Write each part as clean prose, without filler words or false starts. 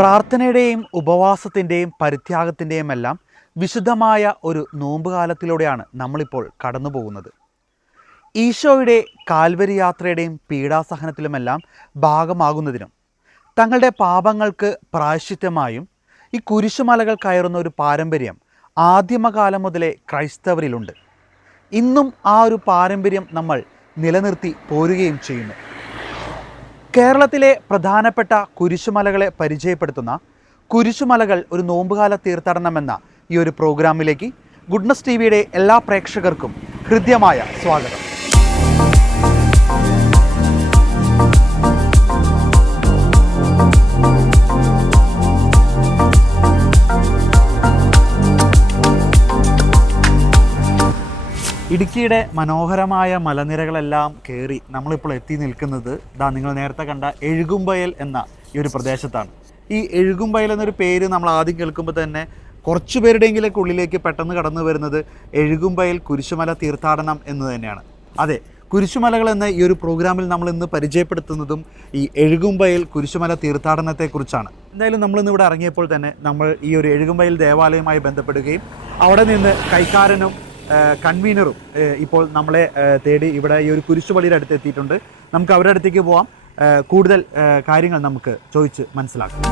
പ്രാർത്ഥനയുടെയും ഉപവാസത്തിൻ്റെയും പരിത്യാഗത്തിൻ്റെയും എല്ലാം വിശുദ്ധമായ ഒരു നോമ്പുകാലത്തിലൂടെയാണ് നമ്മളിപ്പോൾ കടന്നു പോകുന്നത്. ഈശോയുടെ കാൽവരി യാത്രയുടെയും പീഡാസഹനത്തിലുമെല്ലാം ഭാഗമാകുന്നതിനും തങ്ങളുടെ പാപങ്ങൾക്ക് പ്രായശ്ചിത്തമായും ഈ കുരിശുമലകൾ കയറുന്ന ഒരു പാരമ്പര്യം ആദിമകാലം മുതലേ ക്രൈസ്തവരിലുണ്ട്. ഇന്നും ആ ഒരു പാരമ്പര്യം നമ്മൾ നിലനിർത്തി പോരുകയും ചെയ്യുന്നു. കേരളത്തിലെ പ്രധാനപ്പെട്ട കുരിശുമലകളെ പരിചയപ്പെടുത്തുന്ന കുരിശുമലകൾ ഒരു നോമ്പുകാല തീർത്ഥാടനം എന്ന ഈ ഒരു പ്രോഗ്രാമിലേക്ക് ഗുഡ്നസ് ടിവിയുടെ എല്ലാ പ്രേക്ഷകർക്കും ഹൃദ്യമായ സ്വാഗതം. ഇടുക്കിയുടെ മനോഹരമായ മലനിരകളെല്ലാം കയറി നമ്മളിപ്പോൾ എത്തി നിൽക്കുന്നത് നിങ്ങൾ നേരത്തെ കണ്ട എഴുകുംവയൽ എന്ന ഈ ഒരു പ്രദേശത്താണ്. ഈ എഴുകുംവയൽ എന്നൊരു പേര് നമ്മൾ ആദ്യം കേൾക്കുമ്പോൾ തന്നെ കുറച്ചു പേരുടെയെങ്കിലൊക്കെ ഉള്ളിലേക്ക് പെട്ടെന്ന് കടന്നു വരുന്നത് എഴുകുംവയൽ കുരിശുമല തീർത്ഥാടനം എന്ന് തന്നെയാണ്. അതെ, കുരിശുമലകൾ എന്ന ഈ ഒരു പ്രോഗ്രാമിൽ നമ്മൾ ഇന്ന് പരിചയപ്പെടുത്തുന്നതും ഈ എഴുകുംവയൽ കുരിശുമല തീർത്ഥാടനത്തെക്കുറിച്ചാണ്. എന്തായാലും നമ്മളിന്ന് ഇവിടെ ഇറങ്ങിയപ്പോൾ തന്നെ നമ്മൾ ഈ ഒരു എഴുകുംവയൽ ദേവാലയവുമായി ബന്ധപ്പെടുകയും അവിടെ നിന്ന് കൈക്കാരനും കൺവീനറും ഇപ്പോൾ നമ്മളെ തേടി ഇവിടെ ഈ ഒരു കുരിശുപള്ളിയുടെ അടുത്ത് എത്തിയിട്ടുണ്ട്. നമുക്ക് അവരുടെ അടുത്തേക്ക് പോവാം, കൂടുതൽ കാര്യങ്ങൾ നമുക്ക് ചോദിച്ച് മനസ്സിലാക്കാം.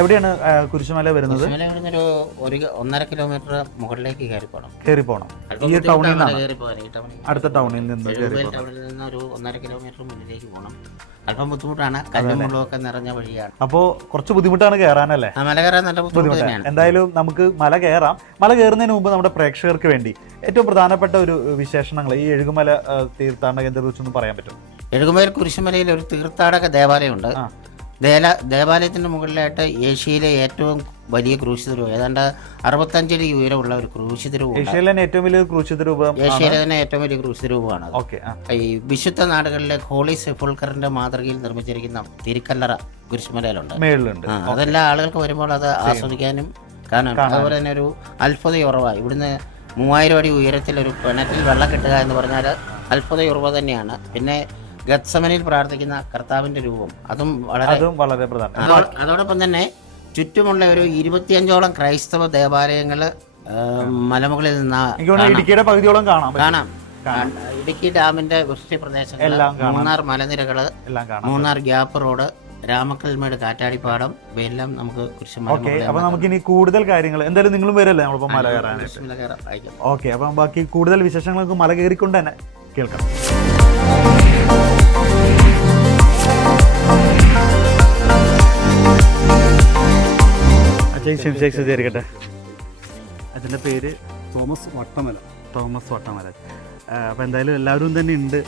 എവിടെയാണ് കുരിശുമല വരുന്നത്? ഒരു 1.5 കിലോമീറ്റർ മുകളിലേക്ക് കയറി പോകണം. ഈ ടൗണിൽ നിന്നാണ്, അടുത്ത ടൗണിൽ നിന്ന് ഒരു 1.5 കിലോമീറ്റർ മുന്നിലേക്ക് പോകണം. അല്പം ബുദ്ധിമുട്ടാണ്, കല്ലും മുള്ളൊക്കെ നിറഞ്ഞ വഴിയാണ്. അപ്പോൾ കുറച്ച് ബുദ്ധിമുട്ടാണ് കയറാനല്ലേ? മല കയറാൻ നല്ല ബുദ്ധിമുട്ട് തന്നെയാണ്. എന്തായാലും നമുക്ക് മല കയറാം. മല കയറുന്നതിന് മുമ്പ് നമ്മുടെ പ്രേക്ഷകർക്ക് വേണ്ടി ഏറ്റവും പ്രധാനപ്പെട്ട ഒരു വിശേഷണങ്ങൾ ഈ എഴുകുമല തീർത്ഥാടന കേന്ദ്രത്തെക്കുറിച്ചൊന്ന് പറയാൻ പറ്റും? എഴുകുമല കുരിശുമലയിൽ ഒരു തീർത്ഥാടക ദേവാലയമുണ്ട്. ദേവാലയത്തിന്റെ മുകളിലായിട്ട് ഏഷ്യയിലെ ഏറ്റവും വലിയ ക്രൂശിതരൂപം, ഏതാണ്ട് 65 അടി ഉയരമുള്ള ഒരു ക്രൂശിതരൂപം. ഏഷ്യയിലെ തന്നെ ഏറ്റവും വലിയ ക്രൂശിതരൂപമാണ്. ഈ വിശുദ്ധ നാടുകളിലെ ഹോളി സെപ്പുൾക്കറിന്റെ മാതൃകയിൽ നിർമ്മിച്ചിരിക്കുന്ന തിരുക്കല്ലറ കുരിശുമലയിലുണ്ട്. അതെല്ലാ ആളുകൾക്ക് വരുമ്പോൾ അത് ആസ്വദിക്കാനും കാണാനും. അതുപോലെ തന്നെ ഒരു അത്ഭുതയുറവാണ്. ഇവിടുന്ന് 3000 അടി ഉയരത്തിൽ ഒരു കിണറ്റിൽ വെള്ളം കിട്ടുക എന്ന് പറഞ്ഞാൽ അത്ഭുതയുറവ തന്നെയാണ്. പിന്നെ ഗത്സമനിൽ പ്രാർത്ഥിക്കുന്ന കർത്താവിന്റെ രൂപം, അതും വളരെ പ്രധാനം. അതോടൊപ്പം തന്നെ ചുറ്റുമുള്ള ഒരു 25ഓളം ക്രൈസ്തവ ദേവാലയങ്ങള് മലമുകളിൽ നിന്ന് കാണാം. ഇടുക്കി ഡാമിന്റെ വൃഷ്ടി പ്രദേശങ്ങൾ, മൂന്നാർ മലനിരകള്, മൂന്നാർ ഗ്യാപ്പ് റോഡ്, രാമക്കൽമേട് കാറ്റാടിപ്പാടം, ഇവയെല്ലാം നമുക്ക് അപ്പൊ നമുക്ക് ഇനി കൂടുതൽ കാര്യങ്ങൾ എന്തായാലും നിങ്ങളും വരല്ലേ നമ്മളിപ്പോ മല കയറാൻ. ഓക്കെ, അപ്പൊ ബാക്കി കൂടുതൽ വിശേഷങ്ങൾക്ക് മല കയറിക്കൊണ്ട് തന്നെ കേൾക്കാം. അതിൻ്റെ പേര് തോമസ് വട്ടമല. അപ്പോൾ എന്തായാലും എല്ലാവരും തന്നെ ഉണ്ട്.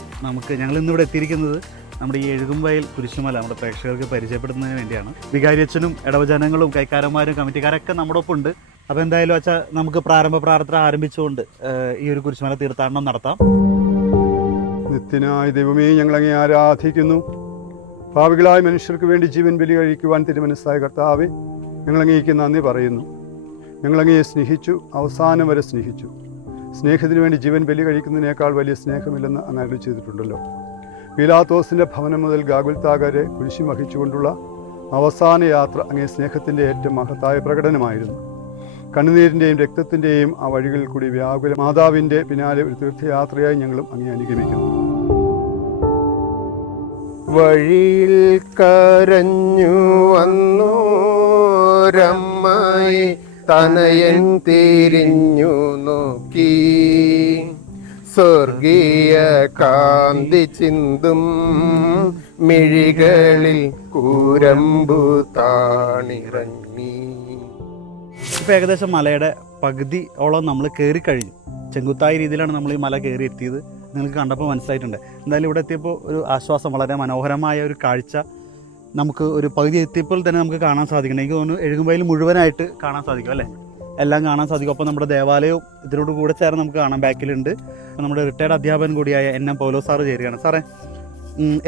ഞങ്ങൾ ഇന്നിവിടെ എത്തിയിരിക്കുന്നത് നമ്മുടെ ഈ എഴുകുംവയൽ കുരിശുമല നമ്മുടെ പ്രേക്ഷകർക്ക് പരിചയപ്പെടുത്തുന്നതിന് വേണ്ടിയാണ്. വികാരിയച്ഛനും ഇടവജനങ്ങളും കൈക്കാരന്മാരും കമ്മിറ്റിക്കാരൊക്കെ നമ്മുടെ ഒപ്പം ഉണ്ട്. അപ്പോൾ എന്തായാലും അച്ഛാ, നമുക്ക് പ്രാരംഭ പ്രാർത്ഥന ആരംഭിച്ചുകൊണ്ട് ഈ ഒരു കുരിശുമല തീർത്ഥാടനം നടത്താം. നിത്യനായ ദൈവമേ, ഞങ്ങളങ്ങേ ആരാധിക്കുന്നു. പാപികളായ മനുഷ്യർക്ക് വേണ്ടി ജീവൻ ബലി കഴിക്കുവാൻ തിരുമനസ്സായ കർത്താവേ, ഞങ്ങളങ്ങേക്ക് നന്ദി പറയുന്നു. ഞങ്ങളങ്ങയെ സ്നേഹിച്ചു, അവസാനം വരെ സ്നേഹിച്ചു. സ്നേഹത്തിന് വേണ്ടി ജീവൻ ബലി കഴിക്കുന്നതിനേക്കാൾ വലിയ സ്നേഹമില്ലെന്ന് അങ്ങ് അരുളി ചെയ്തിട്ടുണ്ടല്ലോ. പീലാത്തോസിൻ്റെ ഭവനം മുതൽ ഗാഗുൽത്താ വരെ കുരിശി വഹിച്ചുകൊണ്ടുള്ള അവസാന യാത്ര അങ്ങേ സ്നേഹത്തിൻ്റെ ഏറ്റവും മഹത്തായ പ്രകടനമായിരുന്നു. കണ്ണുനീരിൻ്റെയും രക്തത്തിൻ്റെയും ആ വഴികളിൽ കൂടി വ്യാകുല മാതാവിൻ്റെ പിന്നാലെ ഒരു തീർത്ഥയാത്രയായി ഞങ്ങളും അങ്ങേ അനുഗമിക്കുന്നു. വഴിയിൽ കരഞ്ഞു വന്നോരമ്മായി തനയൻ തിരിഞ്ഞു നോക്കി, സ്വർഗീയ കാന്തി ചിന്തും മിഴികളിൽ കൂരമ്പു താണിറങ്ങി. ഇപ്പോൾ ഏകദേശം മലയുടെ പകുതിയോളം നമ്മൾ കയറി കഴിഞ്ഞു. ചെങ്കുത്തായ രീതിയിലാണ് നമ്മൾ ഈ മല കയറി എത്തിയത്. നിങ്ങൾക്ക് കണ്ടപ്പോൾ മനസ്സിലായിട്ടുണ്ട്. എന്തായാലും ഇവിടെ എത്തിയപ്പോൾ ഒരു ആശ്വാസം, വളരെ മനോഹരമായ ഒരു കാഴ്ച നമുക്ക് ഒരു പകുതി എത്തിയപ്പോൾ തന്നെ നമുക്ക് കാണാൻ സാധിക്കണം. എനിക്ക് തോന്നുന്നു എഴുകുംവയൽ മുഴുവനായിട്ട് കാണാൻ സാധിക്കും അല്ലേ? എല്ലാം കാണാൻ സാധിക്കും. അപ്പോൾ നമ്മുടെ ദേവാലയവും ഇതിനോട് കൂടെ ചേർന്ന് നമുക്ക് കാണാൻ ബാക്കിലുണ്ട്. നമ്മുടെ റിട്ടയർഡ് അധ്യാപകൻ കൂടിയായ NM പൗലോസ് സാറ് ചേരുകയാണ്. സാറേ,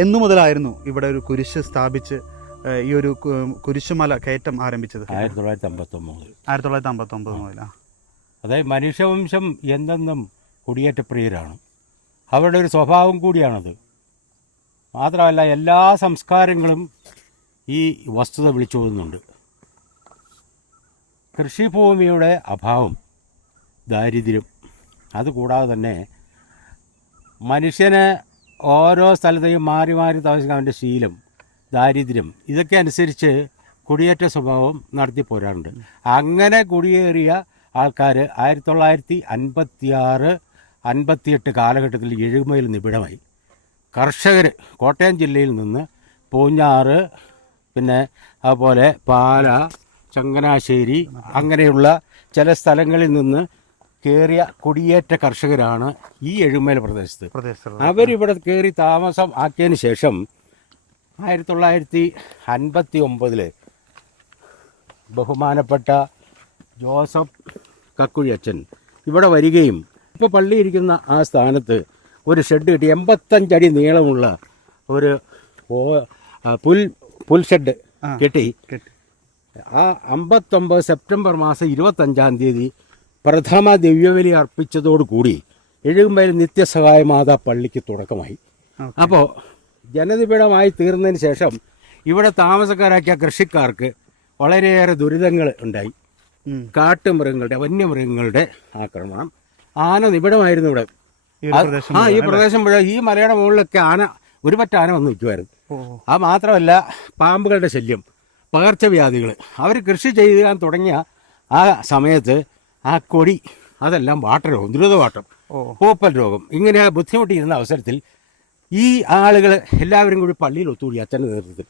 എന്നു മുതലായിരുന്നു ഇവിടെ ഒരു കുരിശ് സ്ഥാപിച്ച് ഈ ഒരു കുരിശുമല കയറ്റം ആരംഭിച്ചത്? 1959 മുതൽ. അതായത് മനുഷ്യവംശം എന്തെന്നും കുടിയേറ്റപ്രിയരാണ്. അവരുടെ ഒരു സ്വഭാവം കൂടിയാണത്. മാത്രമല്ല എല്ലാ സംസ്കാരങ്ങളും ഈ വസ്തുത വിളിച്ചോതുന്നുണ്ട്. കൃഷിഭൂമിയുടെ അഭാവം, ദാരിദ്ര്യം, അതുകൂടാതെ തന്നെ മനുഷ്യന് ഓരോ സ്ഥലത്തെയും മാറി മാറി താമസിക്കാൻ അവൻ്റെ ശീലം, ദാരിദ്ര്യം, ഇതൊക്കെ അനുസരിച്ച് കുടിയേറ്റ സ്വഭാവം നടത്തി പോരാറുണ്ട്. അങ്ങനെ കുടിയേറിയ ആൾക്കാർ 1956-58 കാലഘട്ടത്തിൽ എഴുകുമയിൽ നിബിഡമായി. കർഷകർ കോട്ടയം ജില്ലയിൽ നിന്ന് പൂഞ്ഞാറ്, പിന്നെ അതുപോലെ പാല, ചങ്ങനാശ്ശേരി അങ്ങനെയുള്ള ചില സ്ഥലങ്ങളിൽ നിന്ന് കയറിയ കുടിയേറ്റ കർഷകരാണ് ഈ എഴുമേൽ പ്രദേശത്ത്. അവരിവിടെ കയറി താമസം ആക്കിയതിന് ശേഷം 1959 ബഹുമാനപ്പെട്ട ജോസഫ് കക്കുഴി അച്ഛൻ ഇവിടെ വരികയും ഇപ്പോൾ പള്ളി ഇരിക്കുന്ന ആ സ്ഥാനത്ത് ഒരു ഷെഡ് കിട്ടി. 85 അടി നീളമുള്ള ഒരു പുൽ ഷെഡ് കെട്ടി. ആ 59 സെപ്റ്റംബർ മാസം 25-ാം തീയതി പ്രഥമ ദിവ്യബലി അർപ്പിച്ചതോടുകൂടി എഴുകുമ്പയിൽ നിത്യസഹായ മാതാ പള്ളിക്ക് തുടക്കമായി. അപ്പോൾ ജനനിബിഡമായി തീർന്നതിന് ശേഷം ഇവിടെ താമസക്കാരാക്കിയ കൃഷിക്കാർക്ക് വളരെയേറെ ദുരിതങ്ങൾ ഉണ്ടായി. കാട്ടുമൃഗങ്ങളുടെ, വന്യമൃഗങ്ങളുടെ ആക്രമണം, ആന നിബിഡമായിരുന്നു ഇവിടെ. ഈ പ്രദേശം മുഴുവൻ, ഈ മലയുടെ മുകളിലൊക്കെ ആന, ഒരു പറ്റ ആന വന്ന് നിൽക്കുമായിരുന്നു. അത് മാത്രമല്ല പാമ്പുകളുടെ ശല്യം, പകർച്ചവ്യാധികൾ. അവർ കൃഷി ചെയ്യാൻ തുടങ്ങിയ ആ സമയത്ത് ആ കൊടി അതെല്ലാം വാട്ടരോഗം, ദ്രുതവാട്ടം, പൂപ്പൽ രോഗം, ഇങ്ങനെ ബുദ്ധിമുട്ടിയിരുന്ന അവസരത്തിൽ ഈ ആളുകൾ എല്ലാവരും കൂടി പള്ളിയിൽ ഒത്തുകൂടി. അച്ഛൻ്റെ നേതൃത്വത്തിൽ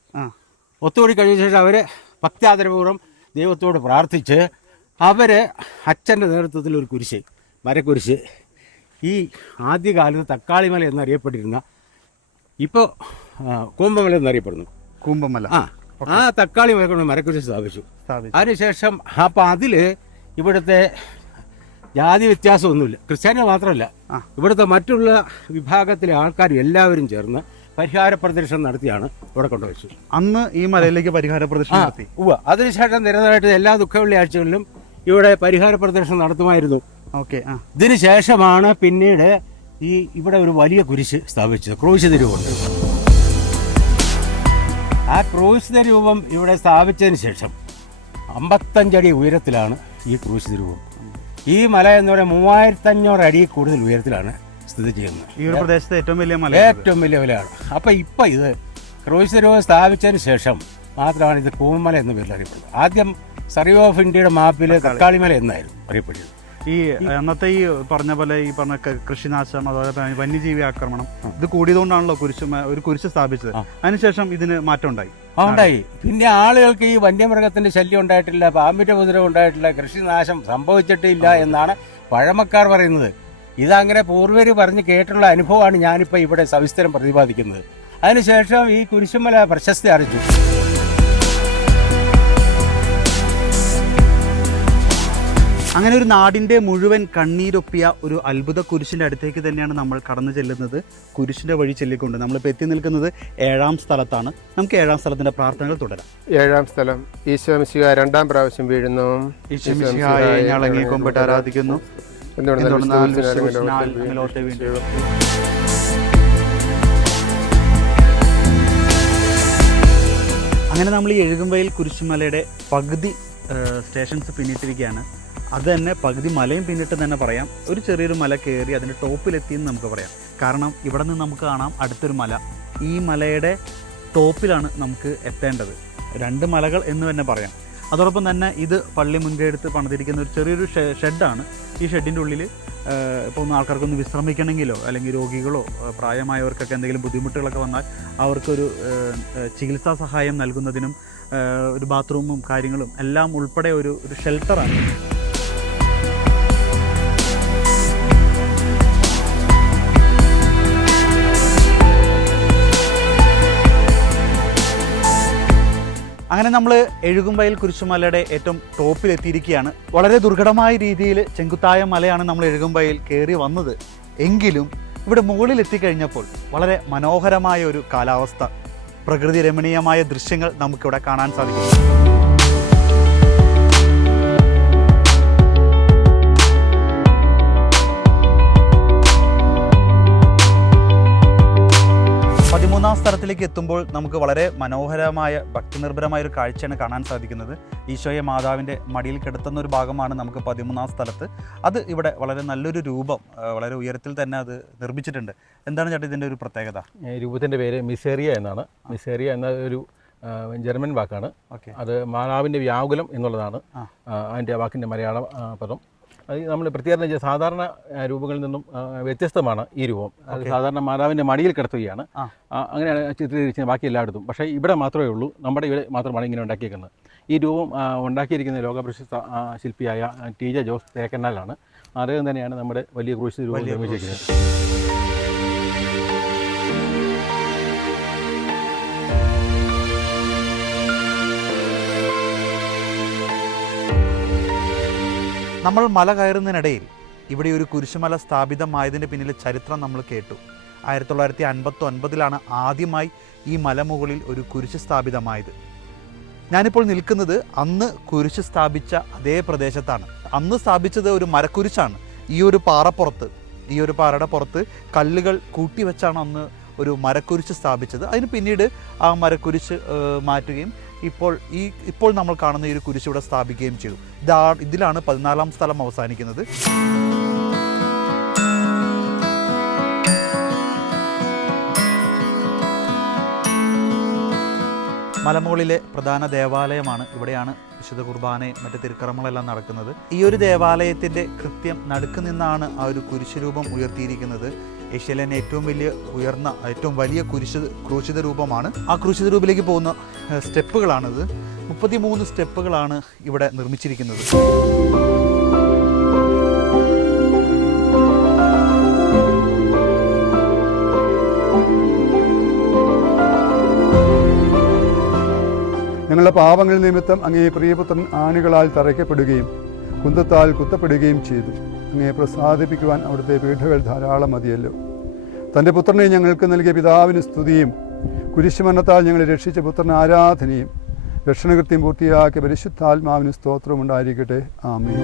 ഒത്തുകൂടി കഴിഞ്ഞ ശേഷം അവർ ഭക്ത്യാദരപൂർവ്വം ദൈവത്തോട് പ്രാർത്ഥിച്ച് അവർ അച്ഛൻ്റെ നേതൃത്വത്തിൽ ഒരു കുരിശ്, മരക്കുരിശ്, ഈ ആദ്യകാലത്ത് തക്കാളിമല എന്നറിയപ്പെട്ടിരുന്ന, ഇപ്പോൾ കൂമ്പമല എന്നറിയപ്പെടുന്നു, കൂമ്പമല, ആ തക്കാളി മല കൊണ്ട് മരക്കുരിശ് സ്ഥാപിച്ചു. അതിനുശേഷം അപ്പം അതിൽ ഇവിടുത്തെ ജാതി വ്യത്യാസമൊന്നുമില്ല, ക്രിസ്ത്യാനികൾ മാത്രമല്ല, ഇവിടുത്തെ മറ്റുള്ള വിഭാഗത്തിലെ ആൾക്കാരും എല്ലാവരും ചേർന്ന് പരിഹാര പ്രദർശനം നടത്തിയാണ് ഇവിടെ കൊണ്ടുവച്ചത്. അന്ന് ഈ മലയിലേക്ക് പരിഹാര പ്രദർശനം നടത്തി. അതിനുശേഷം നിരന്തരമായിട്ട് എല്ലാ ദുഃഖവെള്ളിയാഴ്ചകളിലും ഇവിടെ പരിഹാര പ്രദർശനം നടത്തുമായിരുന്നു. ഇതിന് ശേഷമാണ് പിന്നീട് ഇവിടെ ഒരു വലിയ കുരിശ് സ്ഥാപിച്ചത്, ക്രൂശ് തിരുവുണ്ട്. ആ ക്രൂശ് രൂപം ഇവിടെ സ്ഥാപിച്ചതിന് ശേഷം 55 അടി ഉയരത്തിലാണ് ഈ ക്രൂശ് രൂപം. ഈ മല എന്ന് പറയുന്നത് 3500 അടി കൂടുതൽ ഉയരത്തിലാണ് സ്ഥിതി ചെയ്യുന്നത്. ഈ ഒരു പ്രദേശത്തെ ഏറ്റവും വലിയ മല, ഏറ്റവും വലിയ മലയാണ്. അപ്പം ഇപ്പം ഇത് ക്രൂശ് രൂപം സ്ഥാപിച്ചതിന് ശേഷം മാത്രമാണ് ഇത് കൂമല എന്ന പേരിൽ അറിയപ്പെടുന്നത്. ആദ്യം സർവേ ഓഫ് ഇന്ത്യയുടെ മാപ്പിൽ തക്കാളിമല എന്നായിരുന്നു അറിയപ്പെടുന്നത്. ഈ അന്നത്തെ ഈ പറഞ്ഞ പോലെ ഈ പറഞ്ഞ കൃഷിനാശം, അതുപോലെ വന്യജീവി ആക്രമണം, ഇത് കൂടിയതുകൊണ്ടാണല്ലോ ഒരു കുരിശ് സ്ഥാപിച്ചത്. അതിനുശേഷം ഇതിന് മാറ്റം ഉണ്ടായി. പിന്നെ ആളുകൾക്ക് ഈ വന്യമൃഗത്തിന്റെ ശല്യം ഉണ്ടായിട്ടില്ല, പാമ്പിന്റെ ഉപദ്രവം ഉണ്ടായിട്ടില്ല, കൃഷിനാശം സംഭവിച്ചിട്ടില്ല എന്നാണ് പഴമക്കാർ പറയുന്നത്. ഇതങ്ങനെ പൂർവ്വര് പറഞ്ഞ് കേട്ടുള്ള അനുഭവമാണ് ഞാനിപ്പോൾ ഇവിടെ സവിസ്തരം പ്രതിപാദിക്കുന്നത്. അതിനുശേഷം ഈ കുരിശുമല പ്രശസ്തി ആർജിച്ചു. അങ്ങനെ ഒരു നാടിൻ്റെ മുഴുവൻ കണ്ണീരൊപ്പിയ ഒരു അത്ഭുത കുരിശിൻ്റെ അടുത്തേക്ക് തന്നെയാണ് നമ്മൾ കടന്നു ചെല്ലുന്നത്. കുരിശിൻ്റെ വഴി ചൊല്ലിക്കൊണ്ട് നമ്മളിപ്പോൾ എത്തി നിൽക്കുന്നത് 7ാം സ്ഥലത്താണ്. നമുക്ക് 7ാം സ്ഥലത്തിൻ്റെ പ്രാർത്ഥനകൾ തുടരാം. 7ാം സ്ഥലം. ഈശോ മിശിഹാ 2ാം പ്രാവശ്യം വീഴുന്നു. ഈശോ മിശിഹായെ ഞങ്ങൾ അങ്ങേ കൊമ്പിട്ട് ആരാധിക്കുന്നു. അങ്ങനെ നമ്മൾ ഈ എഴുകുമ്പയിൽ കുരിശുമലയുടെ പകുതി സ്റ്റേഷൻസ് പിന്നിട്ടിരിക്കുകയാണ്. അത് തന്നെ പകുതി മലയും പിന്നിട്ട് തന്നെ പറയാം. ഒരു ചെറിയൊരു മല കയറി അതിൻ്റെ ടോപ്പിലെത്തിയെന്ന് നമുക്ക് പറയാം. കാരണം ഇവിടെ നിന്ന് നമുക്ക് കാണാം അടുത്തൊരു മല. ഈ മലയുടെ ടോപ്പിലാണ് നമുക്ക് എത്തേണ്ടത്. 2 മലകൾ എന്ന് തന്നെ പറയാം. അതോടൊപ്പം തന്നെ ഇത് പള്ളി മുൻകൈ എടുത്ത് പണിതിരിക്കുന്ന ഒരു ചെറിയൊരു ഷെഡാണ്. ഈ ഷെഡിൻ്റെ ഉള്ളിൽ ഇപ്പോൾ ഒന്ന് ആൾക്കാർക്കൊന്ന് വിശ്രമിക്കണമെങ്കിലോ അല്ലെങ്കിൽ രോഗികളോ പ്രായമായവർക്കൊക്കെ എന്തെങ്കിലും ബുദ്ധിമുട്ടുകളൊക്കെ വന്നാൽ അവർക്കൊരു ചികിത്സാ സഹായം നൽകുന്നതിനും ഒരു ബാത്റൂമും കാര്യങ്ങളും എല്ലാം ഉൾപ്പെടെ ഒരു ഷെൽട്ടറാണ്. അങ്ങനെ നമ്മൾ എഴുകുമ്പയിൽ കുരിശുമലയുടെ ഏറ്റവും ടോപ്പിലെത്തിയിരിക്കുകയാണ്. വളരെ ദുർഘടമായ രീതിയിൽ ചെങ്കുത്തായ മലയാണ് നമ്മൾ എഴുകുമ്പയിൽ കയറി വന്നത്. എങ്കിലും ഇവിടെ മുകളിൽ എത്തിക്കഴിഞ്ഞപ്പോൾ വളരെ മനോഹരമായ ഒരു കാലാവസ്ഥ, പ്രകൃതി രമണീയമായ ദൃശ്യങ്ങൾ നമുക്കിവിടെ കാണാൻ സാധിക്കും. 13-ാം സ്ഥലത്തിലേക്ക് എത്തുമ്പോൾ നമുക്ക് വളരെ മനോഹരമായ ഭക്തിനിർഭരമായ ഒരു കാഴ്ചയാണ് കാണാൻ സാധിക്കുന്നത്. ഈശോയെ മാതാവിൻ്റെ മടിയിൽ കിടത്തുന്ന ഒരു ഭാഗമാണ് നമുക്ക് 13-ാം സ്ഥലത്ത്. അത് ഇവിടെ വളരെ നല്ലൊരു രൂപം, വളരെ ഉയരത്തിൽ തന്നെ അത് നിർമ്മിച്ചിട്ടുണ്ട്. എന്താണ് ചേട്ടാ ഇതിൻ്റെ ഒരു പ്രത്യേകത? രൂപത്തിൻ്റെ പേര് മിസേറിയ എന്നാണ്. മിസേറിയ എന്ന ഒരു ജർമ്മൻ വാക്കാണ്. അത് മാതാവിൻ്റെ വ്യാകുലം എന്നുള്ളതാണ് അതിൻ്റെ വാക്കിൻ്റെ മലയാള പദം. അത് നമ്മൾ പ്രത്യേകം സാധാരണ രൂപങ്ങളിൽ നിന്നും വ്യത്യസ്തമാണ് ഈ രൂപം. അത് സാധാരണ മാതാവിൻ്റെ മടിയിൽ കിടത്തുകയാണ്, അങ്ങനെയാണ് ചിത്രീകരിച്ചത് ബാക്കി എല്ലായിടത്തും. പക്ഷേ ഇവിടെ മാത്രമേ ഉള്ളൂ, നമ്മുടെ ഇവിടെ മാത്രമാണ് ഇങ്ങനെ ഉണ്ടാക്കിയിരിക്കുന്നത്. ഈ രൂപം ഉണ്ടാക്കിയിരിക്കുന്ന ലോകപ്രശസ്ത ശില്പിയായ ടി ജെ ജോസ് തേക്കന്നാലാണ്. അദ്ദേഹം തന്നെയാണ് നമ്മുടെ വലിയ ക്രൂശ് രൂപം നിർമ്മിച്ചിരിക്കുന്നത്. നമ്മൾ മല കയറുന്നതിനിടയിൽ ഇവിടെ ഒരു കുരിശുമല സ്ഥാപിതമായതിൻ്റെ പിന്നിലെ ചരിത്രം നമ്മൾ കേട്ടു. 1959 ആദ്യമായി ഈ മലമുകളിൽ ഒരു കുരിശ് സ്ഥാപിതമായത്. ഞാനിപ്പോൾ നിൽക്കുന്നത് അന്ന് കുരിശ് സ്ഥാപിച്ച അതേ പ്രദേശത്താണ്. അന്ന് സ്ഥാപിച്ചത് ഒരു മരക്കുരിശാണ്. ഈ ഒരു പാറപ്പുറത്ത്, ഈ ഒരു പാറയുടെ പുറത്ത് കല്ലുകൾ കൂട്ടിവെച്ചാണ് അന്ന് ഒരു മരക്കുരിശ് സ്ഥാപിച്ചത്. അതിന് പിന്നീട് ആ മരക്കുരിശ് മാറ്റുകയും ഇപ്പോൾ നമ്മൾ കാണുന്ന ഈ ഒരു കുരിശ് ഇവിടെ സ്ഥാപിക്കുകയും ചെയ്തു. ഇതിലാണ് 14-ാം സ്ഥലം അവസാനിക്കുന്നത്. മലമുകളിലെ പ്രധാന ദേവാലയമാണ്. ഇവിടെയാണ് വിശുദ്ധ കുർബാനയും മറ്റ് തിരുക്കർമ്മങ്ങളെല്ലാം നടക്കുന്നത്. ഈ ഒരു ദേവാലയത്തിൻ്റെ കൃത്യം നടുക്ക് നിന്നാണ് ആ ഒരു കുരിശുരൂപം ഉയർത്തിയിരിക്കുന്നത്. ഏഷ്യയിലെ തന്നെ ഏറ്റവും വലിയ ക്രൂശിത രൂപമാണ്. ആ ക്രൂശിത രൂപത്തിലേക്ക് പോകുന്ന സ്റ്റെപ്പുകളാണിത്. 33 സ്റ്റെപ്പുകളാണ് ഇവിടെ നിർമ്മിച്ചിരിക്കുന്നത്. ഞങ്ങളുടെ പാപങ്ങൾ നിമിത്തം അങ്ങേ പ്രിയപുത്രൻ ആണികളാൽ തറയ്ക്കപ്പെടുകയും കുന്തത്താൽ കുത്തപ്പെടുകയും ചെയ്തു. അങ്ങയെ പ്രസാദിപ്പിക്കുവാൻ അവിടുത്തെ പീഠകൾ ധാരാളം മതിയല്ലോ. തൻ്റെ പുത്രനെ ഞങ്ങൾക്ക് നൽകിയ പിതാവിന് സ്തുതിയും കുരിശുമരണത്താൽ ഞങ്ങളെ രക്ഷിച്ച പുത്രന് ആരാധനയും രക്ഷണകൃത്യം പൂർത്തിയാക്കിയ പരിശുദ്ധാത്മാവിന് സ്തോത്രവും ഉണ്ടായിരിക്കട്ടെ. ആമേൻ.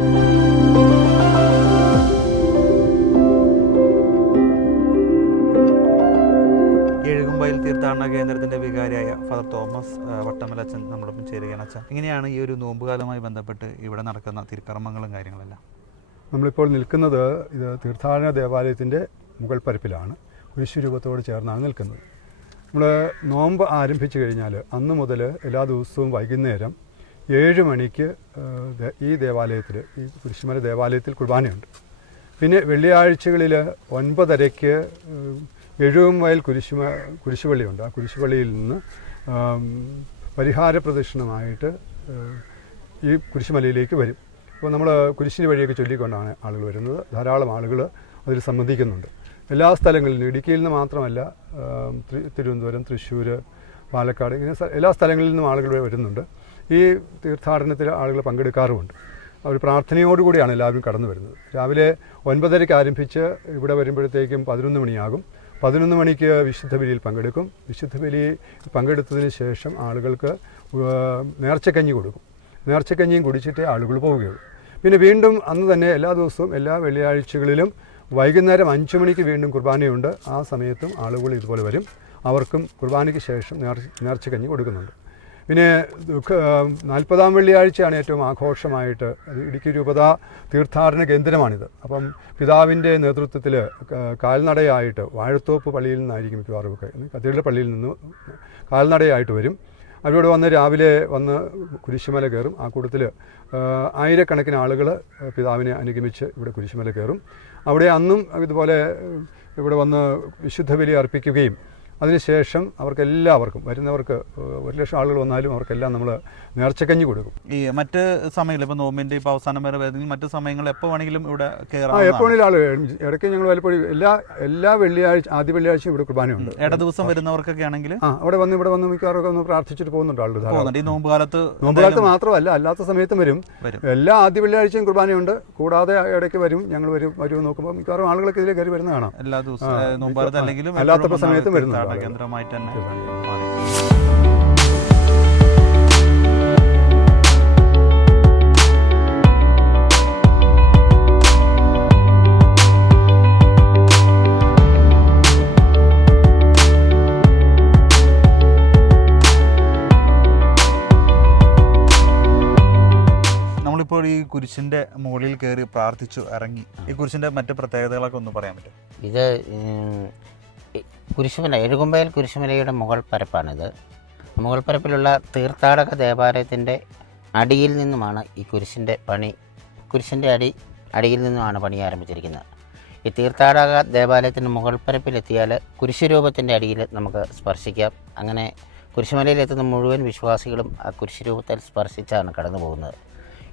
എഴുകുംവയൽ തീർത്ഥാടന കേന്ദ്രത്തിൻ്റെ വികാരിയായ ഫാദർ തോമസ് വട്ടമലച്ചൻ നമ്മളൊപ്പം ചേരുകയാണ്. അച്ഛൻ, എങ്ങനെയാണ് ഈ ഒരു നോമ്പുകാലവുമായി ബന്ധപ്പെട്ട് ഇവിടെ നടക്കുന്ന തിരുക്കർമ്മങ്ങളും കാര്യങ്ങളെല്ലാം? നമ്മളിപ്പോൾ നിൽക്കുന്നത് ഇത് തീർത്ഥാടന ദേവാലയത്തിൻ്റെ മുകൾ പരപ്പിലാണ്. കുരിശുരൂപത്തോട് ചേർന്നാണ് നിൽക്കുന്നത്. നമ്മൾ നോമ്പ് ആരംഭിച്ചു കഴിഞ്ഞാൽ അന്ന് മുതൽ എല്ലാ ദിവസവും വൈകുന്നേരം 7 മണിക്ക് ഈ ദേവാലയത്തിൽ, ഈ കുരിശുമല ദേവാലയത്തിൽ കുർബാനയുണ്ട്. പിന്നെ വെള്ളിയാഴ്ചകളിൽ 9:30-ക്ക് എഴുകുംവയൽ കുരിശുപള്ളിയുണ്ട്. ആ കുരിശുപള്ളിയിൽ നിന്ന് പരിഹാര പ്രദക്ഷിണമായിട്ട് ഈ കുരിശുമലയിലേക്ക് വരും. അപ്പോൾ നമ്മൾ കുരിശിന് വഴിയൊക്കെ ചൊല്ലിക്കൊണ്ടാണ് ആളുകൾ വരുന്നത്. ധാരാളം ആളുകൾ അതിൽ സംബന്ധിക്കുന്നുണ്ട്. എല്ലാ സ്ഥലങ്ങളിലും, ഇടുക്കിയിൽ നിന്ന് മാത്രമല്ല, തിരുവനന്തപുരം, തൃശ്ശൂർ, പാലക്കാട്, ഇങ്ങനെ എല്ലാ സ്ഥലങ്ങളിൽ നിന്നും ആളുകൾ വരുന്നുണ്ട്. ഈ തീർത്ഥാടനത്തിൽ ആളുകൾ പങ്കെടുക്കാറുമുണ്ട്. അവർ പ്രാർത്ഥനയോടുകൂടിയാണ് എല്ലാവരും കടന്നു വരുന്നത്. രാവിലെ 9:30-ക്ക് ആരംഭിച്ച് ഇവിടെ വരുമ്പോഴത്തേക്കും 11 മണിയാകും. 11 മണിക്ക് വിശുദ്ധ ബലിയിൽ പങ്കെടുക്കും. വിശുദ്ധ ബലി പങ്കെടുത്തതിന് ശേഷം ആളുകൾക്ക് നേർച്ചക്കഞ്ഞി കൊടുക്കും. നേർച്ചക്കഞ്ഞിയും കുടിച്ചിട്ടേ ആളുകൾ പോവുകയുള്ളൂ. പിന്നെ വീണ്ടും അന്ന് തന്നെ എല്ലാ ദിവസവും, എല്ലാ വെള്ളിയാഴ്ചകളിലും വൈകുന്നേരം 5 മണിക്ക് വീണ്ടും കുർബാനയുണ്ട്. ആ സമയത്തും ആളുകൾ ഇതുപോലെ വരും. അവർക്കും കുർബാനയ്ക്ക് ശേഷം നേർച്ചക്കഞ്ഞി കൊടുക്കുന്നുണ്ട്. പിന്നെ 40-ാം വെള്ളിയാഴ്ചയാണ് ഏറ്റവും ആഘോഷമായിട്ട്. ഇടുക്കി രൂപത തീർത്ഥാടന കേന്ദ്രമാണിത്. അപ്പം പിതാവിൻ്റെ നേതൃത്വത്തിൽ കാൽനടയായിട്ട് വാഴത്തോപ്പ് പള്ളിയിൽ നിന്നായിരിക്കും മിക്കവാറുമൊക്കെ, കത്തീഡ്രൽ പള്ളിയിൽ നിന്ന് കാൽനടയായിട്ട് വരും. അവരോട് വന്ന് രാവിലെ വന്ന് കുരിശുമല കയറും. ആ കൂട്ടത്തിൽ ആയിരക്കണക്കിന് ആളുകൾ പിതാവിനെ അനുഗമിച്ച് ഇവിടെ കുരിശുമല കയറും. അവിടെ അന്നും ഇതുപോലെ ഇവിടെ വന്ന് വിശുദ്ധ ബലി അർപ്പിക്കുകയും അതിനുശേഷം അവർക്കെല്ലാവർക്കും, വരുന്നവർക്ക് 1,00,000 ആളുകൾ വന്നാലും അവർക്കെല്ലാം നമ്മൾ നേർച്ചക്കഞ്ഞി കൊടുക്കും. ഈ മറ്റ് സമയങ്ങളിൽ ഇപ്പോൾ നോമ്പിൻ്റെ ഇപ്പോൾ അവസാനം വരെ വരുന്നെങ്കിൽ മറ്റ് സമയങ്ങളിൽ എപ്പോൾ വേണമെങ്കിലും ഇവിടെ കയറാം? എപ്പോൾ വേണമെങ്കിലും ആളുകൾ ഇടയ്ക്ക് ഞങ്ങൾ പലപ്പോഴും എല്ലാ വെള്ളിയാഴ്ച, ആദ്യ വെള്ളിയാഴ്ചയും ഇവിടെ കുർബാനയുണ്ട്. ഇട ദിവസം വരുന്നവർക്കൊക്കെ ആണെങ്കിൽ ഇവിടെ വന്ന് മിക്കവാറൊക്കെ ഒന്ന് പ്രാർത്ഥിച്ചിട്ട് പോകുന്നുണ്ട് ആളുകൾ. ഈ നോമ്പുകാലത്ത് മാത്രമല്ല, അല്ലാത്ത സമയത്തും വരും. എല്ലാ ആദ്യ വെള്ളിയാഴ്ചയും കുർബാനയുണ്ട്. കൂടാതെ ഇടയ്ക്ക് വരും വരുമോ നോക്കുമ്പോൾ മിക്കവാറും ആളുകളൊക്കെ ഇതിലേക്ക് കയറി വരുന്നതാണ്. എല്ലാ ദിവസവും നോമ്പുകാലത്ത് അല്ലെങ്കിലും അല്ലാത്ത സമയത്തും വരുന്നത് കേന്ദ്രമായിട്ട് തന്നെ മാറി. നമ്മളിപ്പോൾ ഈ കുരിശിൻ്റെ മുകളിൽ കയറി പ്രാർത്ഥിച്ചു ഇറങ്ങി. ഈ കുരിശിൻ്റെ മറ്റ് പ്രത്യേകതകളൊക്കെ ഒന്ന് പറയാൻ പറ്റും? ഇത് കുരിശുമല, എഴുകുമ്പയിൽ കുരിശുമലയുടെ മുകൾ പരപ്പാണിത്. മുകൾ പരപ്പിലുള്ള തീർത്ഥാടക ദേവാലയത്തിൻ്റെ അടിയിൽ നിന്നുമാണ് ഈ കുരിശിൻ്റെ അടിയിൽ നിന്നുമാണ് പണി ആരംഭിച്ചിരിക്കുന്നത്. ഈ തീർത്ഥാടക ദേവാലയത്തിൻ്റെ മുകൾ പരപ്പിലെത്തിയാൽ കുരിശുരൂപത്തിൻ്റെ അടിയിൽ നമുക്ക് സ്പർശിക്കാം. അങ്ങനെ കുരിശുമലയിലെത്തുന്ന മുഴുവൻ വിശ്വാസികളും ആ കുരിശുരൂപത്തിൽ സ്പർശിച്ചാണ് കടന്നു പോകുന്നത്.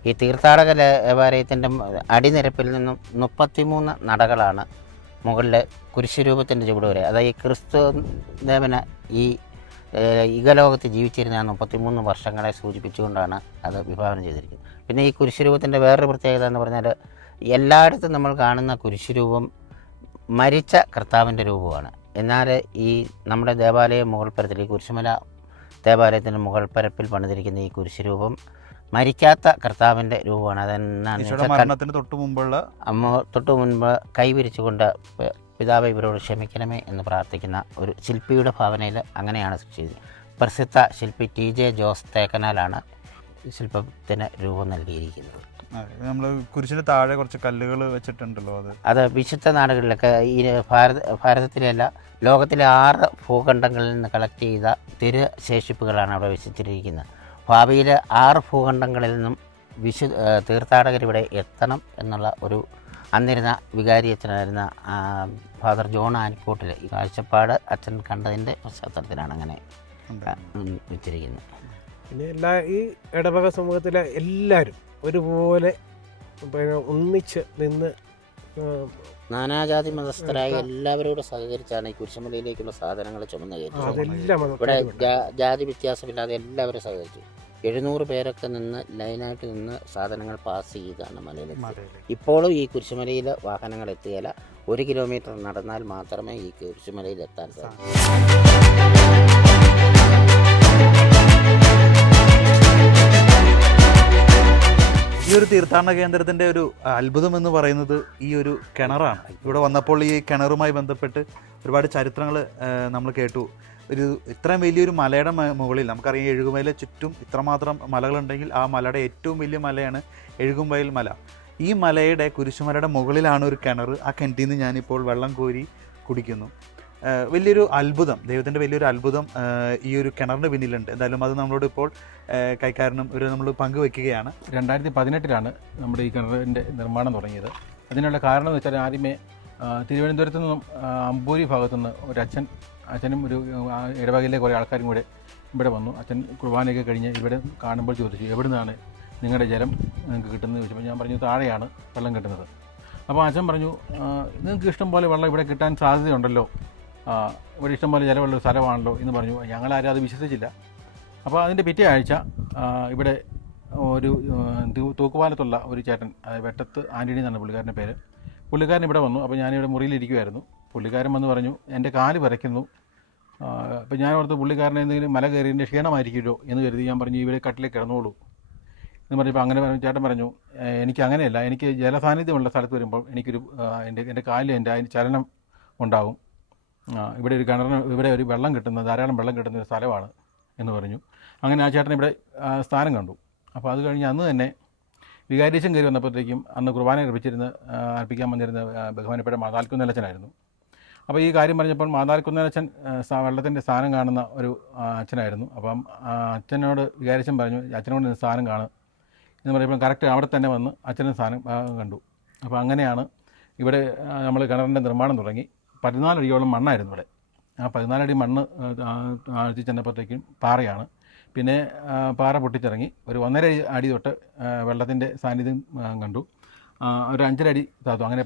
ഈ തീർത്ഥാടക ദേവാലയത്തിൻ്റെ അടിനിരപ്പിൽ നിന്നും 33 നടകളാണ് മുകളിൽ കുരിശുരൂപത്തിൻ്റെ ചുവട് വരെ. അതായത് ഈ ക്രിസ്തു ദേവന ഈ ഇഹലോകത്ത് ജീവിച്ചിരുന്ന 33 വർഷങ്ങളെ സൂചിപ്പിച്ചുകൊണ്ടാണ് അത് വിഭാവനം ചെയ്തിരിക്കുന്നത്. പിന്നെ ഈ കുരിശുരൂപത്തിൻ്റെ വേറൊരു പ്രത്യേകത എന്ന് പറഞ്ഞാൽ എല്ലായിടത്തും നമ്മൾ കാണുന്ന കുരിശുരൂപം മരിച്ച കർത്താവിൻ്റെ രൂപമാണ്. എന്നാൽ ഈ നമ്മുടെ ദേവാലയ മുകൾ പരത്തിൽ, ഈ കുരിശുമല ദേവാലയത്തിൻ്റെ മുകൾ പരപ്പിൽ പണിതിരിക്കുന്ന ഈ കുരിശുരൂപം മരിക്കാത്ത കർത്താവിൻ്റെ രൂപമാണ്. അതെന്നാണ് തൊട്ടു മുൻപ് കൈവിരിച്ചുകൊണ്ട് പിതാവ് ഇവരോട് ക്ഷമിക്കണമേ എന്ന് പ്രാർത്ഥിക്കുന്ന ഒരു ശില്പിയുടെ ഭാവനയിൽ അങ്ങനെയാണ് ചെയ്തത്. പ്രസിദ്ധ ശില്പി TJ ജോസ് തേക്കനാലാണ് ശില്പത്തിന് രൂപം നൽകിയിരിക്കുന്നത്. നമ്മൾ കുരിശിന് താഴെ കുറച്ച് കല്ലുകൾ വെച്ചിട്ടുണ്ടല്ലോ, അത് വിശുദ്ധ നാടുകളിലൊക്കെ ഈ ഭാരതത്തിലെല്ല ലോകത്തിലെ 6 ഭൂഖണ്ഡങ്ങളിൽ നിന്ന് കളക്ട് ചെയ്ത തിരുശേഷിപ്പുകളാണ് അവിടെ വെച്ചിരിക്കുന്നത്. ഭാവിയിൽ 6 ഭൂഖണ്ഡങ്ങളിൽ നിന്നും തീർത്ഥാടകരിവിടെ എത്തണം എന്നുള്ള ഒരു അന്നിരുന്ന വികാരിയച്ഛനായിരുന്ന ഫാദർ ജോൺ ആനിക്കോട്ടിൽ ഈ കാഴ്ചപ്പാട് അച്ഛൻ കണ്ടതിൻ്റെ പശ്ചാത്തലത്തിലാണ് അങ്ങനെ വെച്ചിരിക്കുന്നത്. പിന്നെ ഈ ഇടവക സമൂഹത്തിലെ എല്ലാവരും ഒരുപോലെ ഒന്നിച്ച് നിന്ന് നാനാജാതി മതസ്ഥരായ എല്ലാവരോടും സഹകരിച്ചാണ് ഈ കുരിശുമലയിലേക്കുള്ള സാധനങ്ങൾ ചുമന്ന് കയറ്റുന്നത്. ഇവിടെ ജാതി വ്യത്യാസമില്ലാതെ എല്ലാവരും സഹകരിച്ചു. 700 പേരൊക്കെ നിന്ന് ലൈനായിട്ട് നിന്ന് സാധനങ്ങൾ പാസ് ചെയ്താണ് മലയിലെത്തി. ഇപ്പോഴും ഈ കുരിശുമലയിൽ വാഹനങ്ങൾ എത്തുകയില്ല. 1 കിലോമീറ്റർ നടന്നാൽ മാത്രമേ ഈ കുരിശുമലയിൽ എത്താൻ സാധിക്കൂ. ഈ ഒരു തീർത്ഥാടന കേന്ദ്രത്തിൻ്റെ ഒരു അത്ഭുതം എന്ന് പറയുന്നത് ഈ ഒരു കിണറാണ്. ഇവിടെ വന്നപ്പോൾ ഈ കിണറുമായി ബന്ധപ്പെട്ട് ഒരുപാട് ചരിത്രങ്ങൾ നമ്മൾ കേട്ടു. ഇത്രയും വലിയൊരു മലയുടെ മുകളിൽ, നമുക്കറിയാം എഴുകുമ്പയിലെ ചുറ്റും ഇത്രമാത്രം മലകളുണ്ടെങ്കിൽ ആ മലയുടെ ഏറ്റവും വലിയ മലയാണ് എഴുകുമ്പയിൽ മല. ഈ മലയുടെ കുരിശുമലയുടെ മുകളിലാണ് ഒരു കിണർ. ആ കിണറ്റിൽ നിന്ന് ഞാനിപ്പോൾ വെള്ളം കോരി കുടിക്കുന്നു. വലിയൊരു അത്ഭുതം, ദൈവത്തിൻ്റെ വലിയൊരു അത്ഭുതം ഈ ഒരു കിണറിൻ്റെ പിന്നിലുണ്ട്. എന്തായാലും അത് നമ്മളോട് ഇപ്പോൾ കൈക്കാരനും നമ്മൾ പങ്കുവെക്കുകയാണ്. 2018 നമ്മുടെ ഈ കിണറിൻ്റെ നിർമ്മാണം തുടങ്ങിയത്. അതിനുള്ള കാരണം എന്ന് വെച്ചാൽ ആദ്യമേ തിരുവനന്തപുരത്തു നിന്നും അമ്പൂരി ഭാഗത്തുനിന്ന് ഒരു അച്ഛനും ഒരു ഇടവകയിലെ കുറേ ആൾക്കാരും കൂടെ ഇവിടെ വന്നു. അച്ഛൻ കുർബാനയൊക്കെ കഴിഞ്ഞ് ഇവിടെ കാണുമ്പോൾ ചോദിച്ചു, എവിടെ നിന്നാണ് നിങ്ങളുടെ ജലം നിങ്ങൾക്ക് കിട്ടുന്നത് ചോദിച്ചപ്പോൾ ഞാൻ പറഞ്ഞു, താഴെയാണ് വെള്ളം കിട്ടുന്നത്. അപ്പോൾ അച്ഛൻ പറഞ്ഞു, നിങ്ങൾക്ക് ഇഷ്ടം പോലെ വെള്ളം ഇവിടെ കിട്ടാൻ സാധ്യതയുണ്ടല്ലോ, ഇവിടെ ഇഷ്ടം പോലെ ജലമുള്ള സ്ഥലമാണല്ലോ എന്ന് പറഞ്ഞു. ഞങ്ങളാരും അത് വിശ്വസിച്ചില്ല. അപ്പോൾ അതിൻ്റെ പിറ്റേ ആഴ്ച ഇവിടെ ഒരു തൂക്കുപാലത്തുള്ള ഒരു ചേട്ടൻ, വെട്ടത്ത് ആൻ്റണി എന്നാണ് പുള്ളിക്കാരൻ്റെ പേര്, പുള്ളിക്കാരൻ ഇവിടെ വന്നു. അപ്പോൾ ഞാനിവിടെ മുറിയിലിരിക്കുമായിരുന്നു. പുള്ളിക്കാരൻ വന്ന് പറഞ്ഞു, എൻ്റെ കാല് വിറയ്ക്കുന്നു. അപ്പോൾ ഞാൻ ഓർത്ത് പുള്ളിക്കാരനെ എന്തെങ്കിലും മല കയറിയതിൻ്റെ ക്ഷീണമായിരിക്കുമല്ലോ എന്ന് കരുതി ഞാൻ പറഞ്ഞു, ഇവിടെ കട്ടിലേക്ക് കിടന്നോളൂ എന്ന് പറഞ്ഞപ്പോൾ അങ്ങനെ ചേട്ടൻ പറഞ്ഞു, എനിക്ക് അങ്ങനെയല്ല, എനിക്ക് ജലസാന്നിധ്യമുള്ള സ്ഥലത്ത് വരുമ്പോൾ എനിക്കൊരു എൻ്റെ കാലിൽ അതിന് ചലനം ഉണ്ടാകും. ഇവിടെ ഒരു കിണറിന് ഇവിടെ ഒരു ധാരാളം വെള്ളം കിട്ടുന്ന ഒരു സ്ഥലമാണ് എന്ന് പറഞ്ഞു. അങ്ങനെ ആ ചേട്ടൻ ഇവിടെ സ്ഥാനം കണ്ടു. അപ്പോൾ അത് കഴിഞ്ഞ് അന്ന് തന്നെ വികാരിയച്ഛൻ കയറി വന്നപ്പോഴത്തേക്കും അന്ന് കുർബാന അർപ്പിക്കാൻ വന്നിരുന്ന ബഹുമാനപ്പെട്ട മാതാൽ കുന്നേലച്ചനായിരുന്നു. അപ്പോൾ ഈ കാര്യം പറഞ്ഞപ്പോൾ മാതാൽ കുന്നേലച്ചൻ വെള്ളത്തിൻ്റെ സ്ഥാനം കാണുന്ന ഒരു അച്ഛനായിരുന്നു. അപ്പം അച്ഛനോട് വികാരിയച്ഛൻ പറഞ്ഞു, അച്ഛനോട് സ്ഥാനം കാണും എന്ന് പറയുമ്പോൾ കറക്റ്റ് അവിടെ തന്നെ വന്ന് അച്ഛനും സ്ഥാനം കണ്ടു. അപ്പോൾ അങ്ങനെയാണ് ഇവിടെ നമ്മൾ കിണറിൻ്റെ നിർമ്മാണം തുടങ്ങി. 14 അടിയോളം മണ്ണായിരുന്നു ഇവിടെ. ആ 14 അടി മണ്ണ് ആഴ്ച ചെന്നപ്പോഴത്തേക്കും പാറയാണ്. പിന്നെ പാറ പൊട്ടിച്ചിറങ്ങി ഒരു 1.5 അടി തൊട്ട് വെള്ളത്തിൻ്റെ സാന്നിധ്യം കണ്ടു. ഒരു 5 അടി താത്തു. അങ്ങനെ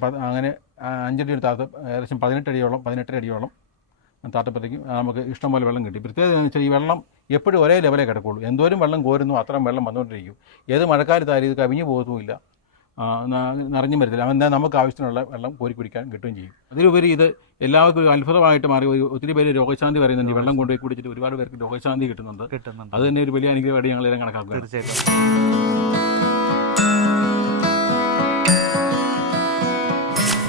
5 അടി താത്ത് ഏകദേശം 18 അടിയോളം താത്തപ്പോഴത്തേക്കും നമുക്ക് ഇഷ്ടംപോലെ വെള്ളം കിട്ടി. പ്രത്യേകത എന്ന് വെച്ചാൽ ഈ വെള്ളം എപ്പോഴും ഒരേ ലെവലേ കിടക്കുള്ളൂ. എന്തോരം വെള്ളം കോരുന്നു അത്രയും വെള്ളം വന്നുകൊണ്ടിരിക്കും. ഏത് മഴക്കാലത്തായാലും ഇത് കവിഞ്ഞു പോകുന്നുമില്ല, നിറഞ്ഞും വരത്തില്ല. എന്നാൽ നമുക്ക് ആവശ്യത്തിനുള്ള വെള്ളം കോരി കുടിക്കാൻ കിട്ടുകയും ചെയ്യും. അതിലുപരി ഇത് എല്ലാവർക്കും ഒരു അത്ഭുതമായിട്ട് മാറി. ഒത്തിരി പേര് രോഗശാന്തി പറയുന്നുണ്ട്. വെള്ളം കൊണ്ടുപോയി കുടിച്ചിട്ട് ഒരുപാട് പേർക്ക് രോഗശാന്തി കിട്ടുന്നുണ്ട്. അത് തന്നെ ഒരു വലിയ അനുഗ്രഹമായിട്ട് ഞങ്ങളെല്ലാം കണക്കാക്കുക. തീർച്ചയായിട്ടും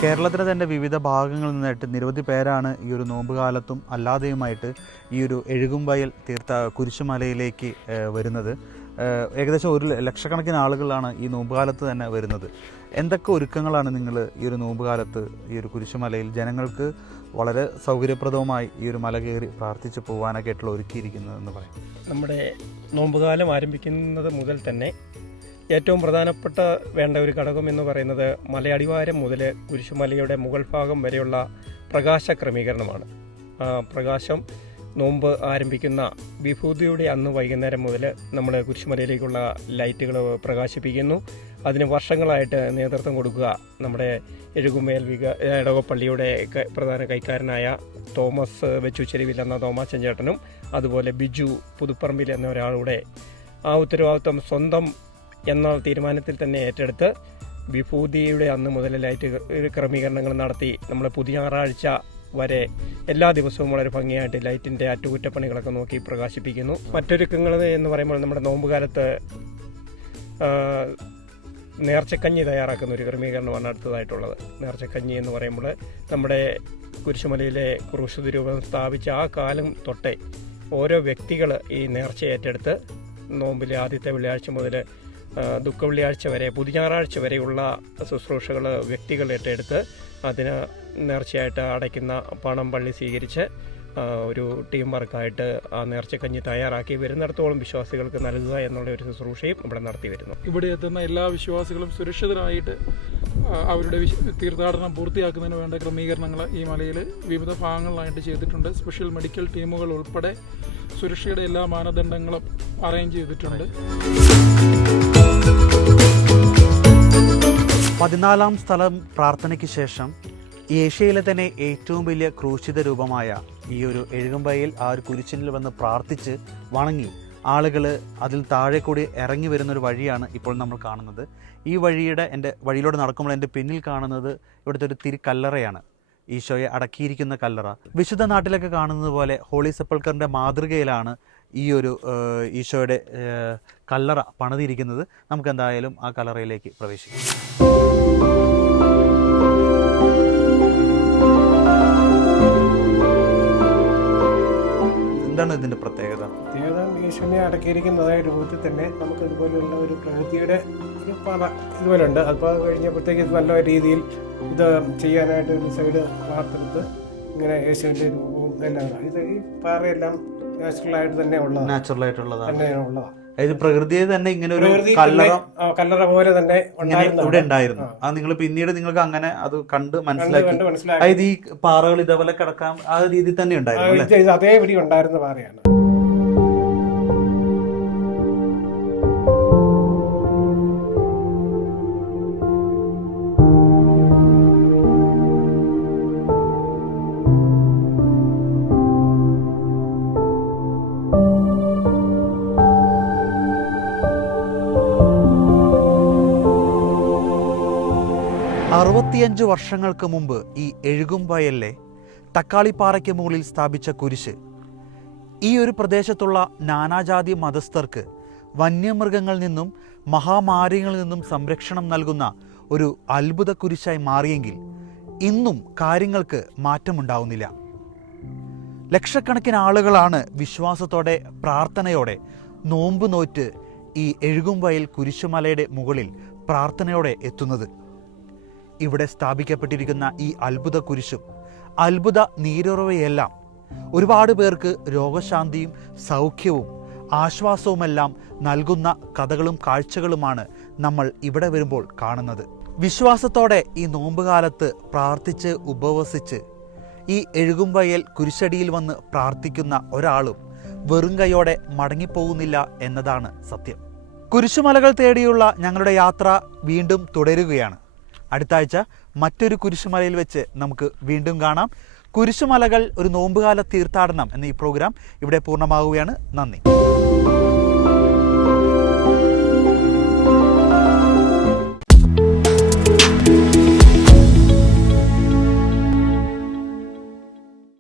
കേരളത്തിൻ്റെ തന്നെ വിവിധ ഭാഗങ്ങളിൽ നിന്നായിട്ട് നിരവധി പേരാണ് ഈ ഒരു നോമ്പുകാലത്തും അല്ലാതെയുമായിട്ട് ഈ ഒരു എഴുകുമ്പയിൽ കുരിശുമലയിലേക്ക് വരുന്നത്. ഏകദേശം 1 ലക്ഷക്കണക്കിന് ആളുകളാണ് ഈ നോമ്പുകാലത്ത് തന്നെ വരുന്നത്. എന്തൊക്കെ ഒരുക്കങ്ങളാണ് നിങ്ങൾ ഈ ഒരു നോമ്പുകാലത്ത് ഈ ഒരു കുരിശുമലയിൽ ജനങ്ങൾക്ക് വളരെ സൗകര്യപ്രദമായി ഈ ഒരു മല കയറി പ്രാർത്ഥിച്ച് പോകാനൊക്കെ ആയിട്ടുള്ള ഒരുക്കിയിരിക്കുന്നതെന്ന് പറയാം? നമ്മുടെ നോമ്പുകാലം ആരംഭിക്കുന്നത് മുതൽ തന്നെ ഏറ്റവും പ്രധാനപ്പെട്ട വേണ്ട ഒരു ഘടകം എന്ന് പറയുന്നത് മലയടിവാരം മുതൽ കുരിശുമലയുടെ മുകൾ ഭാഗം വരെയുള്ള പ്രകാശ ക്രമീകരണമാണ്. പ്രകാശം നോമ്പ് ആരംഭിക്കുന്ന വിഭൂതിയുടെ അന്ന് വൈകുന്നേരം മുതൽ നമ്മൾ കുരിശുമലയിലേക്കുള്ള ലൈറ്റുകൾ പ്രകാശിപ്പിക്കുന്നു. അതിന് വർഷങ്ങളായിട്ട് നേതൃത്വം കൊടുക്കുക നമ്മുടെ എഴുകുമേൽ ഇടവപ്പള്ളിയുടെ പ്രധാന കൈക്കാരനായ തോമസ് വെച്ചുച്ചെരുവിൽ എന്ന തോമാച്ചൻ ചേട്ടനും അതുപോലെ ബിജു പുതുപ്പറമ്പിൽ എന്ന ഒരാളുടെ ആ ഉത്തരവാദിത്വം സ്വന്തം എന്ന തീരുമാനത്തിൽ തന്നെ ഏറ്റെടുത്ത് വിഭൂതിയുടെ അന്ന് മുതൽ ലൈറ്റ് ക്രമീകരണങ്ങൾ നടത്തി നമ്മൾ പുതിയ ഞായറാഴ്ച വരെ എല്ലാ ദിവസവും വളരെ ഭംഗിയായിട്ട് ലൈറ്റിൻ്റെ അറ്റകുറ്റപ്പണികളൊക്കെ നോക്കി പ്രകാശിപ്പിക്കുന്നു. മറ്റൊരുക്കങ്ങൾ എന്ന് പറയുമ്പോൾ നമ്മുടെ നോമ്പുകാലത്ത് നേർച്ചക്കഞ്ഞി തയ്യാറാക്കുന്ന ഒരു ക്രമീകരണമാണ് അടുത്തതായിട്ടുള്ളത്. നേർച്ചക്കഞ്ഞി എന്ന് പറയുമ്പോൾ നമ്മുടെ കുരിശുമലയിലെ ക്രൂശ് രൂപം സ്ഥാപിച്ച ആ കാലം തൊട്ടേ ഓരോ വ്യക്തികൾ ഈ നേർച്ച ഏറ്റെടുത്ത് നോമ്പിലെ ആദ്യത്തെ വെള്ളിയാഴ്ച മുതൽ ദുഃഖ വെള്ളിയാഴ്ച വരെ പുതിയ ഞായറാഴ്ച വരെയുള്ള ശുശ്രൂഷകൾ വ്യക്തികൾ ഏറ്റെടുത്ത് അതിന് നേർച്ചയായിട്ട് അടയ്ക്കുന്ന പണം പള്ളി സ്വീകരിച്ച് ഒരു ടീം വർക്കായിട്ട് ആ നേർച്ചക്കഞ്ഞി തയ്യാറാക്കി വരുന്നിടത്തോളം വിശ്വാസികൾക്ക് നൽകുക എന്നുള്ള ഒരു ശുശ്രൂഷയും ഇവിടെ നടത്തി വരുന്നു. ഇവിടെ എത്തുന്ന എല്ലാ വിശ്വാസികളും സുരക്ഷിതരായിട്ട് അവരുടെ തീർത്ഥാടനം പൂർത്തിയാക്കുന്നതിന് വേണ്ട ക്രമീകരണങ്ങൾ ഈ മലയിൽ വിവിധ ഭാഗങ്ങളിലായിട്ട് ചെയ്തിട്ടുണ്ട്. സ്പെഷ്യൽ മെഡിക്കൽ ടീമുകൾ ഉൾപ്പെടെ സുരക്ഷയുടെ എല്ലാ മാനദണ്ഡങ്ങളും അറേഞ്ച് ചെയ്തിട്ടുണ്ട്. 14ാം സ്ഥലം പ്രാർത്ഥനയ്ക്ക് ശേഷം ഏഷ്യയിലെ തന്നെ ഏറ്റവും വലിയ ക്രൂശിത രൂപമായ ഈ ഒരു എഴുകുംപയിൽ ആ ഒരു കുരിശിനിൽ വന്ന് പ്രാർത്ഥിച്ച് വണങ്ങി ആളുകൾ അതിൽ താഴെ കൂടി ഇറങ്ങി വരുന്നൊരു വഴിയാണ് ഇപ്പോൾ നമ്മൾ കാണുന്നത്. ഈ വഴിയിലൂടെ നടക്കുമ്പോൾ എൻ്റെ പിന്നിൽ കാണുന്നത് ഇവിടുത്തെ ഒരു തിരുക്കല്ലറയാണ്, ഈശോയെ അടക്കിയിരിക്കുന്ന കല്ലറ. വിശുദ്ധ നാട്ടിലൊക്കെ കാണുന്നത് പോലെ ഹോളി സെപ്പൾക്കറിൻ്റെ മാതൃകയിലാണ് ഈ ഒരു ഈശോയുടെ കല്ലറ പണിതിരിക്കുന്നത്. നമുക്ക് എന്തായാലും ആ കല്ലറയിലേക്ക് പ്രവേശിക്കാം. എന്താണ് ഇതിൻ്റെ പ്രത്യേകത? യേശുവിനെ അടക്കിയിരിക്കുന്നതായ രൂപത്തിൽ തന്നെ നമുക്ക് ഇതുപോലെയുള്ള ഒരു പ്രവൃത്തിയുടെ ഒരു പാറ ഇതുപോലെ ഉണ്ട്. അപ്പോൾ അത് കഴിഞ്ഞപ്പോഴത്തേക്ക് നല്ല രീതിയിൽ ഇത് ചെയ്യാനായിട്ട് ഒരു സൈഡ് വാർത്തെടുത്ത് ഇങ്ങനെ യേശുവിൻ്റെ രൂപവും എല്ലാം ഇത് ഈ പാറയെല്ലാം നാച്ചുറലായിട്ട് തന്നെ ഉള്ളതാണ്. അതായത് പ്രകൃതിയെ തന്നെ ഇങ്ങനെ ഒരു കല്ലറ പോലെ തന്നെ ഇവിടെ ഉണ്ടായിരുന്നു. അത് നിങ്ങൾ പിന്നീട് നിങ്ങൾക്ക് അങ്ങനെ അത് കണ്ട് മനസ്സിലാക്കി. അതായത് ഈ പാറകൾ ഇതേപോലെ കിടക്കാൻ ആ രീതിയിൽ തന്നെ ഉണ്ടായിരുന്നു. അതേപടി ഉണ്ടായിരുന്ന പാറയാണ്. വർഷങ്ങൾക്ക് മുമ്പ് ഈ എഴുകുംവയലിലെ തക്കാളിപ്പാറയ്ക്ക് മുകളിൽ സ്ഥാപിച്ച കുരിശ് ഈ ഒരു പ്രദേശത്തുള്ള നാനാജാതി മതസ്ഥർക്ക് വന്യമൃഗങ്ങളിൽ നിന്നും മഹാമാരികളിൽ നിന്നും സംരക്ഷണം നൽകുന്ന ഒരു അത്ഭുത കുരിശായി മാറിയെങ്കിൽ ഇന്നും കാര്യങ്ങൾക്ക് മാറ്റമുണ്ടാവുന്നില്ല. ലക്ഷക്കണക്കിന് ആളുകളാണ് വിശ്വാസത്തോടെ പ്രാർത്ഥനയോടെ നോമ്പ് നോറ്റ് ഈ എഴുകുംവയൽ കുരിശുമലയുടെ മുകളിൽ പ്രാർത്ഥനയോടെ എത്തുന്നത്. ഇവിടെ സ്ഥാപിക്കപ്പെട്ടിരിക്കുന്ന ഈ അത്ഭുത കുരിശും അത്ഭുത നീരുറവയെല്ലാം ഒരുപാട് പേർക്ക് രോഗശാന്തിയും സൗഖ്യവും ആശ്വാസവുമെല്ലാം നൽകുന്ന കഥകളും കാഴ്ചകളുമാണ് നമ്മൾ ഇവിടെ വരുമ്പോൾ കാണുന്നത്. വിശ്വാസത്തോടെ ഈ നോമ്പുകാലത്ത് പ്രാർത്ഥിച്ച് ഉപവസിച്ച് ഈ എഴുകുംവയൽ കുരിശടിയിൽ വന്ന് പ്രാർത്ഥിക്കുന്ന ഒരാളും വെറും കൈയോടെ മടങ്ങിപ്പോകുന്നില്ല എന്നതാണ് സത്യം. കുരിശുമലകൾ തേടിയുള്ള ഞങ്ങളുടെ യാത്ര വീണ്ടും തുടരുകയാണ്. അടുത്ത ആഴ്ച മറ്റൊരു കുരിശുമലയിൽ വെച്ച് നമുക്ക് വീണ്ടും കാണാം. കുരിശുമലകൾ ഒരു നോമ്പുകാല തീർത്ഥാടനം എന്ന ഈ പ്രോഗ്രാം ഇവിടെ പൂർണ്ണമാവുകയാണ്. നന്ദി.